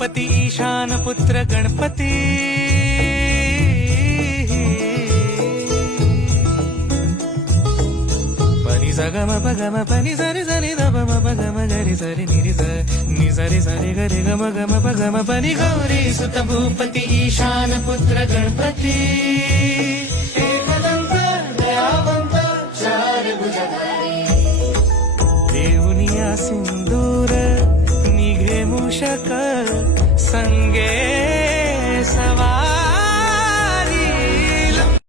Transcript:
भूपती ईशान पुत्र गणपती पनी सगम पगम पनी सरी सरी द म पगम गरी सरी निरी स नि सरी सरी गरी गम गम पगम पनी गौरी सुत भूपती ईशान पुत्र गणपती